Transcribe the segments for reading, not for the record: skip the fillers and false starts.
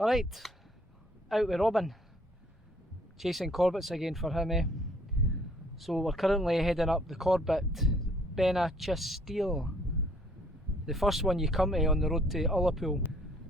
Alright, out with Robin, chasing Corbett's again for him, eh? So we're currently heading up the Corbett Beinn Chaisteil, the first one you come to on the road to Ullapool.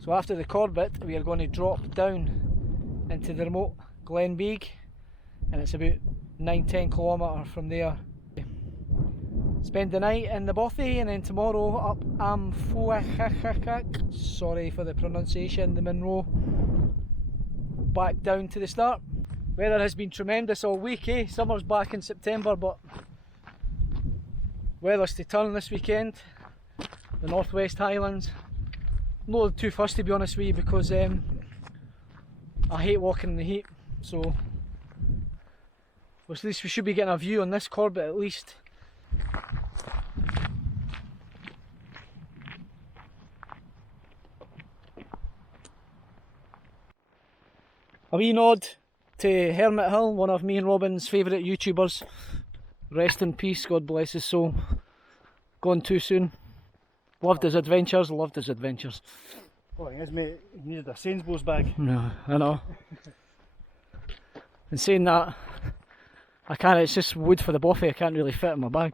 So after the Corbett we are going to drop down into the remote Glen Beag, and it's about 9-10 kilometres from there. Spend the night in the Bothy and then tomorrow up Am Faochagach, sorry for the pronunciation, the Munro, back down to the start. Weather has been tremendous all week, eh? Summer's back in September, but weather's to turn this weekend. The Northwest Highlands. I'm not too fussed, to be honest with you, because I hate walking in the heat, so at least we should be getting a view on this Corbett at least. A wee nod to Hermit Hill, one of me and Robin's favourite YouTubers. Rest in peace, God bless his soul. Gone too soon. Loved his adventures, loved his adventures. Oh, he is, mate. He needed a Sainsbury's bag. No, I know. And saying that, I can't, it's just wood for the Bothy, I can't really fit in my bag.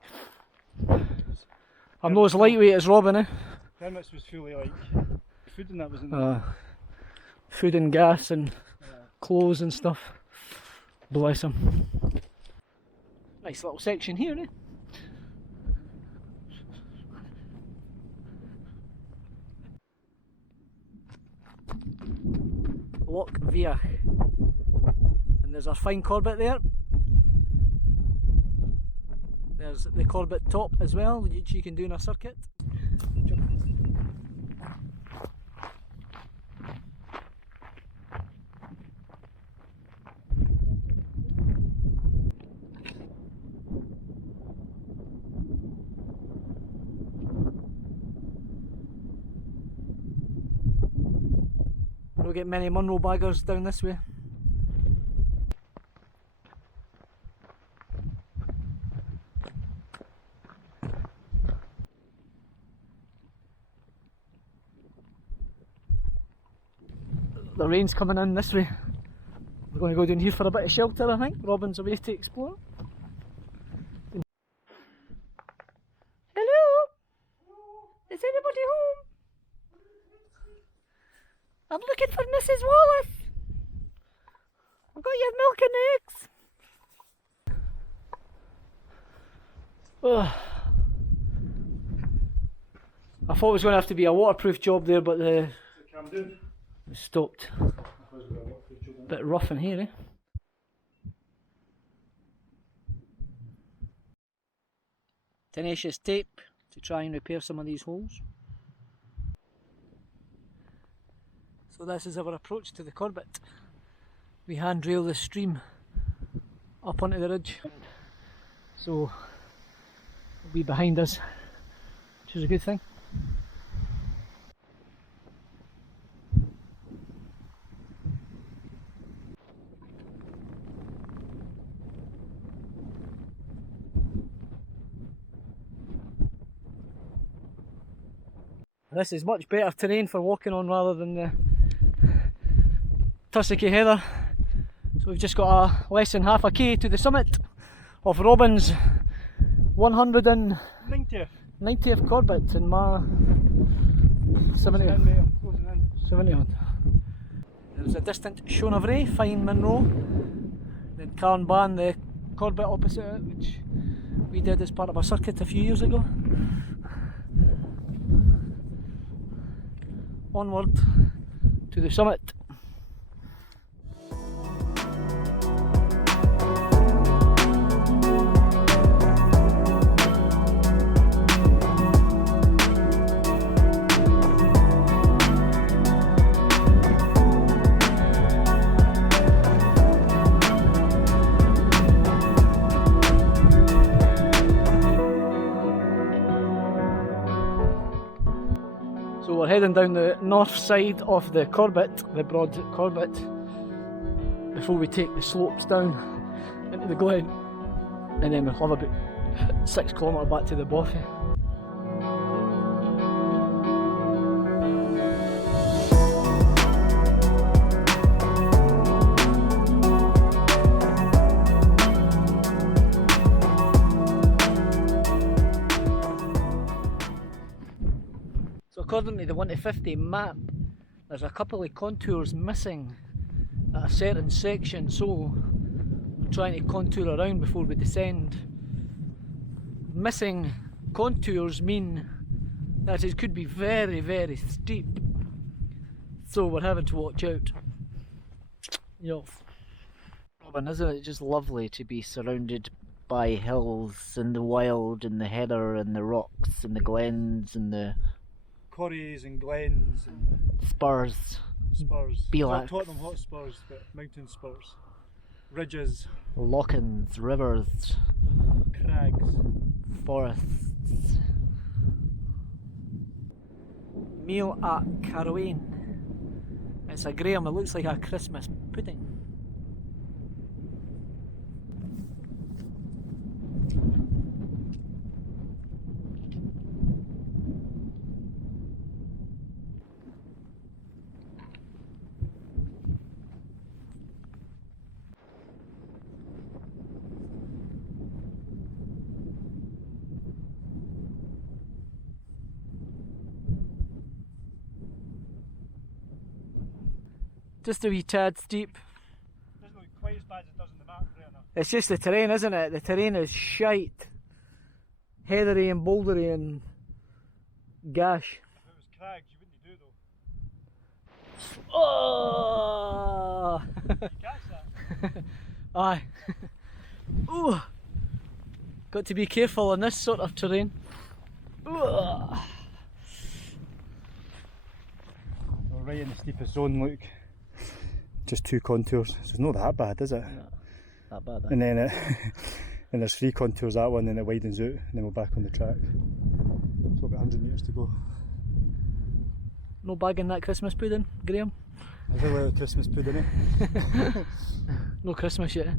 I'm not as lightweight as Robin, eh? Hermit's was fully like, food and that was in there. Food and gas and clothes and stuff. Bless him. Nice little section here, eh? Loch Viach. And there's our fine Corbett there. There's the Corbett top as well, which you can do in a circuit. We don't get many Munro baggers down this way. The rain's coming in this way. We're going to go down here for a bit of shelter, I think. Robin's away to explore. Hello? Is anybody home? I'm looking for Mrs. Wallace. I've got your milk and eggs. Oh. I thought it was going to have to be a waterproof job there, but it stopped. Bit rough in here, eh? Tenacious tape to try and repair some of these holes. So this is our approach to the Corbett. We handrail the stream up onto the ridge, so it'll be behind us, which is a good thing. This is much better terrain for walking on rather than the tussocky heather. So we've just got a less than half a k to the summit of Robin's 190th Corbett in my 70 odd. There's a distant Shone of Ray, fine Munro. Then Meallan Ban, the Corbett opposite it, which we did as part of a circuit a few years ago. Onward to the summit. So we're heading down the north side of the Corbett, the broad Corbett, before we take the slopes down into the Glen, and then we'll have about 6 kilometres back to the Bothy. So according to the 1 to 50 map, there's a couple of contours missing at a certain section, so we're trying to contour around before we descend. Missing contours mean that it could be very, very steep, so we're having to watch out. Robin, isn't it just lovely to be surrounded by hills and the wild and the heather and the rocks and the glens and the Corries and glens and spurs, Not Tottenham Hotspurs, but mountain spurs. Ridges, lochans, rivers, crags, forests. Meal at Carwayne. It's a Graham, it looks like a Christmas pudding. Just a wee tad steep. Doesn't look quite as bad as it does on the map there now. It's just the terrain, isn't it? The terrain is shite. Heathery and bouldery and gash. If it was crags, you wouldn't do though. Oh! You catch that? Aye. Ooh! Got to be careful in this sort of terrain. Ooh. We're right in the steepest zone, look. Just 2 contours, so it's not that bad, is it? No, that bad. And then and there's 3 contours that one, and it widens out, and then we're back on the track. So about 100 metres to go. No bagging that Christmas pudding, Graham? I really like Christmas pudding, eh? No Christmas yet.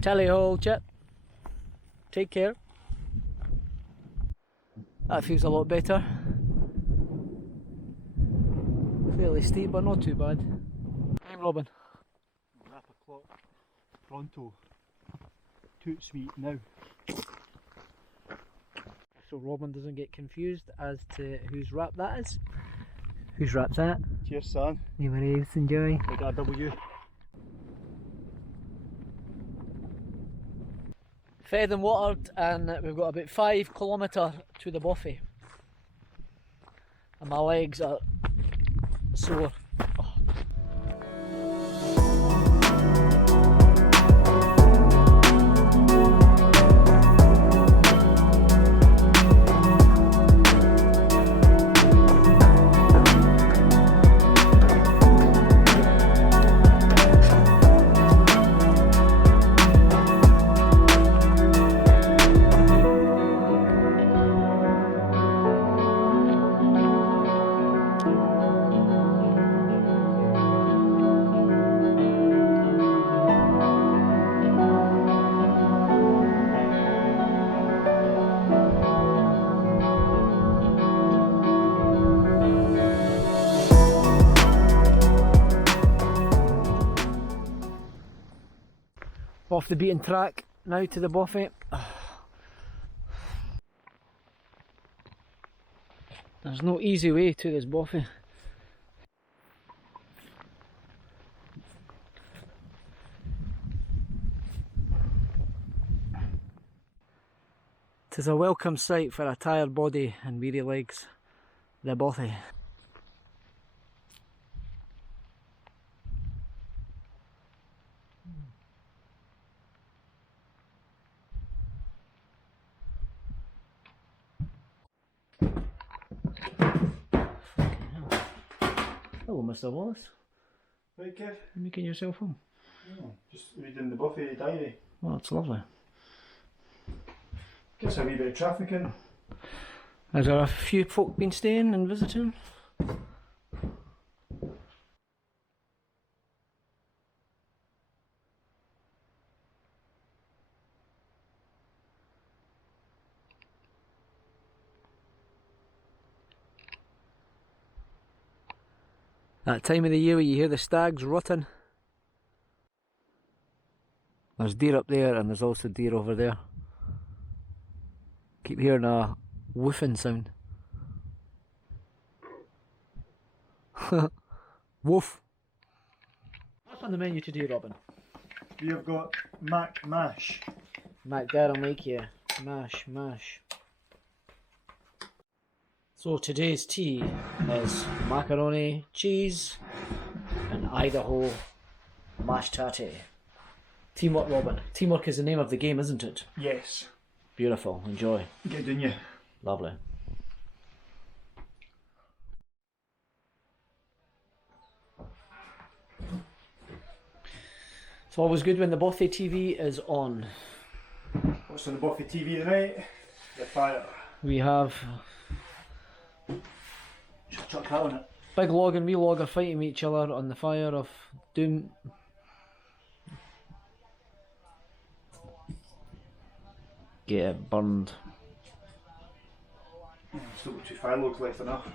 Tally ho, chap. Take care. That feels a lot better. Fairly steep, but not too bad. I'm Robin. Wrap o'clock. Pronto. Toot sweet now. So Robin doesn't get confused as to whose rap that is. Whose rap's that? Cheers, son. No worries, enjoy. We got a W. Fed and watered, and we've got about 5 kilometres to the Bothy. And my legs are sore. Oh. Off the beaten track now to the Bothy. There's no easy way to this Bothy. Tis a welcome sight for a tired body and weary legs, the Bothy. Hello, Mr. Wallace. Right, Kev? You making yourself home? No, just reading the Bothy diary. Well, that's lovely. Gets a wee bit of traffic in. Has there a few folk been staying and visiting? That time of the year where you hear the stags rutting. There's deer up there and there's also deer over there. Keep hearing a woofing sound. Woof. What's on the menu today, Robin? We have got mac mash. Mac, that'll make you mash. So today's tea is macaroni, cheese, and Idaho mashed tatty. Teamwork, Robin. Teamwork is the name of the game, isn't it? Yes. Beautiful. Enjoy. Get down you. Lovely. It's always good when the Bothy TV is on. What's on the Bothy TV tonight? The fire. We have Chuck that on it. Big Log and Wee Log are fighting each other on the fire of doom. Get it burned. Still got 2 fire logs left enough.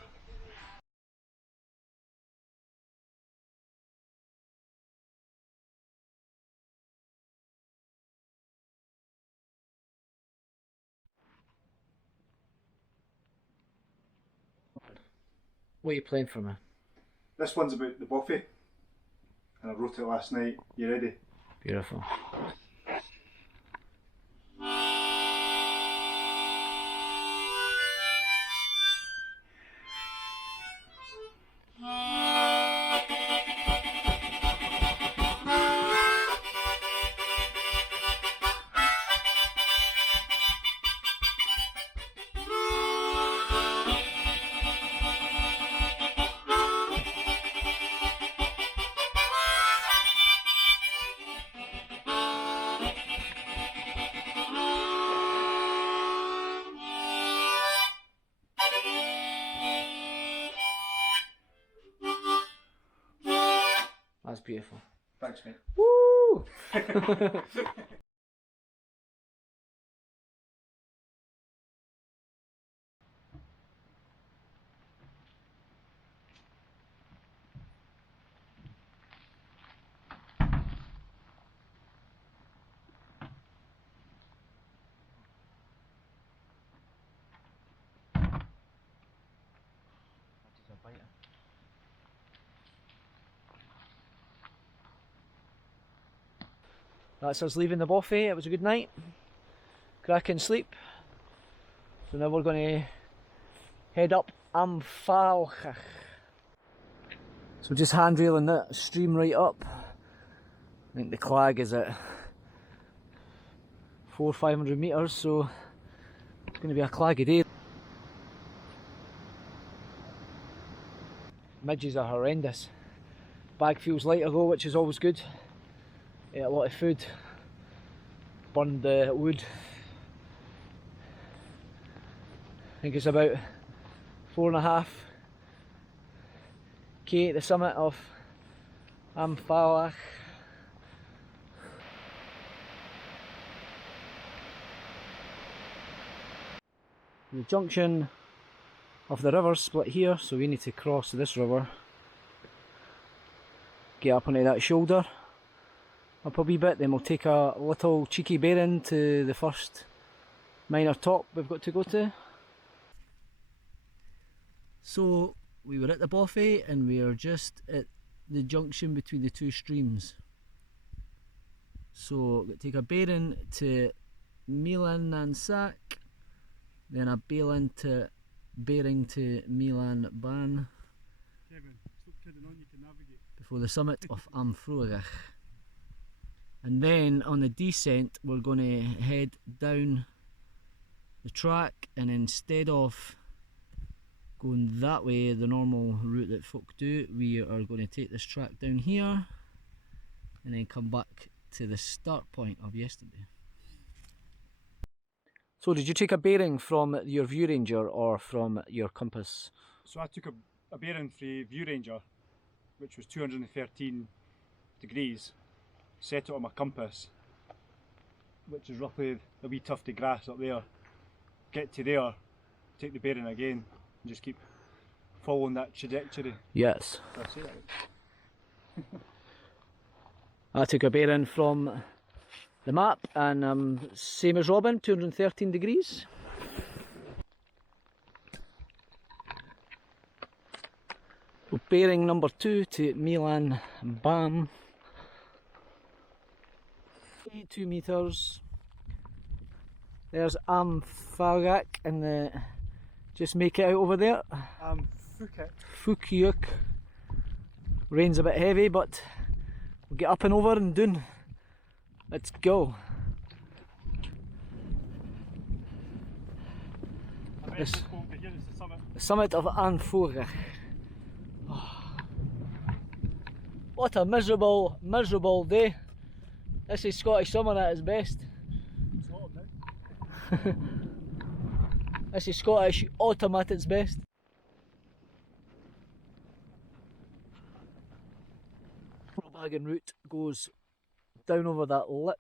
What are you playing for me? This one's about the Bothy, and I wrote it last night. You ready? Beautiful. That's beautiful. Thanks, mate. Woo! That's us leaving the Bothy. It was a good night. Cracking sleep. So now we're going to head up Am Faochagach. So just hand railing that stream right up. I think the clag is at 400-500 metres, so it's going to be a claggy day. Midges are horrendous. Bag feels lighter though, which is always good. Ate a lot of food, burned the wood. I think it's about 4.5 km at the summit of Am Faochagach. The junction of the river split here, so we need to cross this river, get up onto that shoulder up a wee bit, then we'll take a little cheeky bearing to the first minor top we've got to go to. So we were at the Bothy and we are just at the junction between the two streams. So we'll take a bearing to Meallan Ban, then a bearing to Meallan Ban before the summit of Am Faochagach. And then on the descent we're going to head down the track, and instead of going that way, the normal route that folk do, we are going to take this track down here and then come back to the start point of yesterday. So did you take a bearing from your view ranger or from your compass? So I took a bearing for View Ranger, which was 213 degrees. Set it on my compass, which is roughly a wee tuft of grass up there. Get to there, take the bearing again, and just keep following that trajectory. Yes. Did I say that? I took a bearing from the map and same as Robin, 213 degrees. bearing number 2 to Meallan Ban. 2 metres. There's Am Faochagach in the, just make it out over there. Am Faochagach. Rain's a bit heavy, but we'll get up and over and down. Let's go. This, the summit of Am Faochagach. Oh. What a miserable, miserable day. This is Scottish summer at its best. This is Scottish autumn at its best. Wagon route goes down over that lip.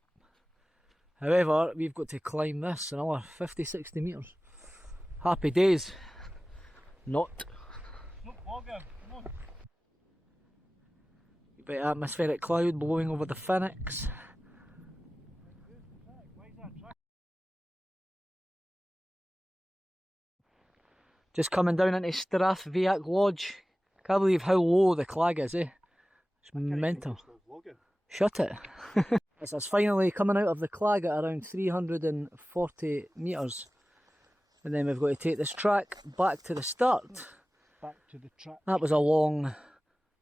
However, we've got to climb this another 50-60 metres. Happy days. Not. A bit of atmospheric cloud blowing over the Phoenix. Just coming down into Strath Viach Lodge. Can't believe how low the clag is, eh? It's mental. Shut it. It's us finally coming out of the clag at around 340 metres. And then we've got to take this track back to the start. Back to the track. That was a long,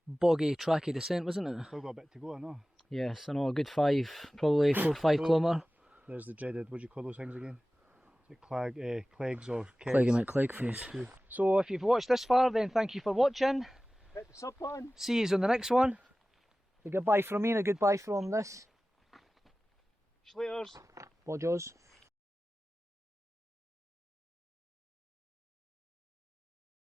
boggy, tracky descent, wasn't it? Still got a bit to go, I know. Yes, I know, a good 5, probably 4 or 5 kilometre. There's the dreaded, what do you call those things again? Is it clegs or kegs? Clegg face. So if you've watched this far, then thank you for watching. Hit the sub button. See you on the next one. A goodbye from me and a goodbye from this. Schlaters. Bodgers.